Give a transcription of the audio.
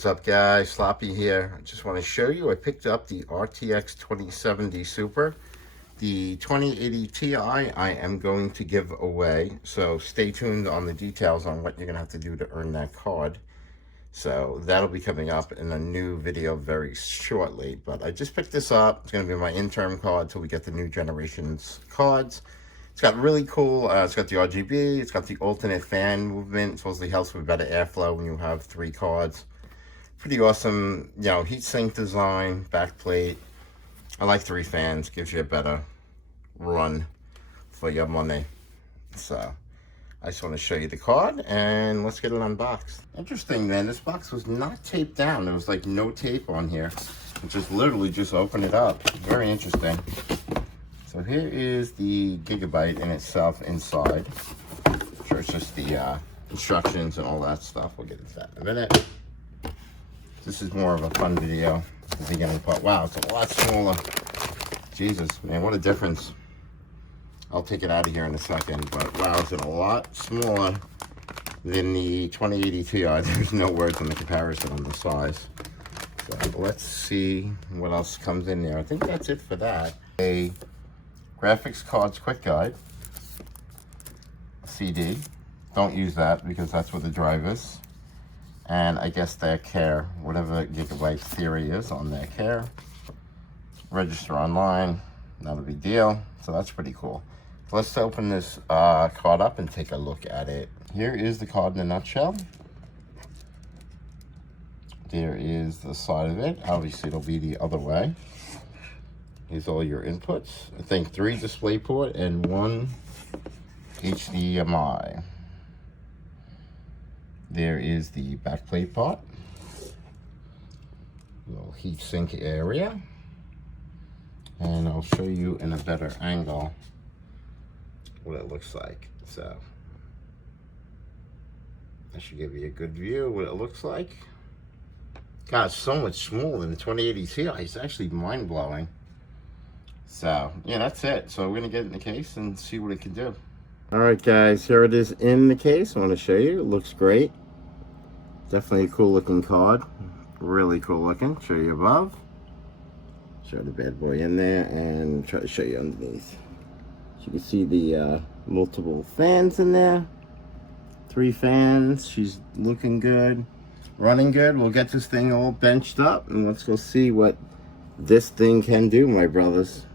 what's up guys? Sloppy here. I just want to show you I picked up the RTX 2070 Super. The 2080 Ti I am going to give away, so stay tuned on the details on what you're going to have to do to earn that card. So that'll be coming up in a new video very shortly. But I just picked this up. It's going to be my interim card till we get the new generations cards. It's got really cool, it's got the RGB, it's got the alternate fan movement. It supposedly helps with better airflow when you have 3 cards. Pretty awesome, you know, heatsink design, back plate. I like 3 fans, gives you a better run for your money. So I just want to show you the card and let's get it unboxed. Interesting, man, this box was not taped down. There was like no tape on here. Just literally just open it up. Very interesting. So here is the Gigabyte in itself inside. I'm sure it's just the instructions and all that stuff. We'll get into that in a minute. This is more of a fun video. The beginning part. Wow, it's a lot smaller. Jesus, man, what a difference. I'll take it out of here in a second, but wow, it's a lot smaller than the 2080 Ti. There's no words on the comparison on the size. So let's see what else comes in there. I think that's it for that. A graphics cards quick guide, CD. Don't use that because that's where the drive is. And I guess their care, whatever Gigabyte theory is on their care. Register online, not a big deal. So that's pretty cool. Let's open this card up and take a look at it. Here is the card in a nutshell. There is the side of it. Obviously it'll be the other way. Here's all your inputs. I think 3 DisplayPort and 1 HDMI. There is the backplate part. Little heatsink area. And I'll show you in a better angle what it looks like. So that should give you a good view of what it looks like. God, it's so much smaller than the 2080 Ti. It's actually mind-blowing. So yeah, that's it. So we're gonna get it in the case and see what it can do. All right guys, here it is in the case. I want to show you. It looks great. Definitely a cool looking card. Really cool looking. Show you above. Show the bad boy in there and try to show you underneath. So you can see the multiple fans in there. 3 fans. She's looking good. Running good. We'll get this thing all benched up and let's go see what this thing can do, my brothers.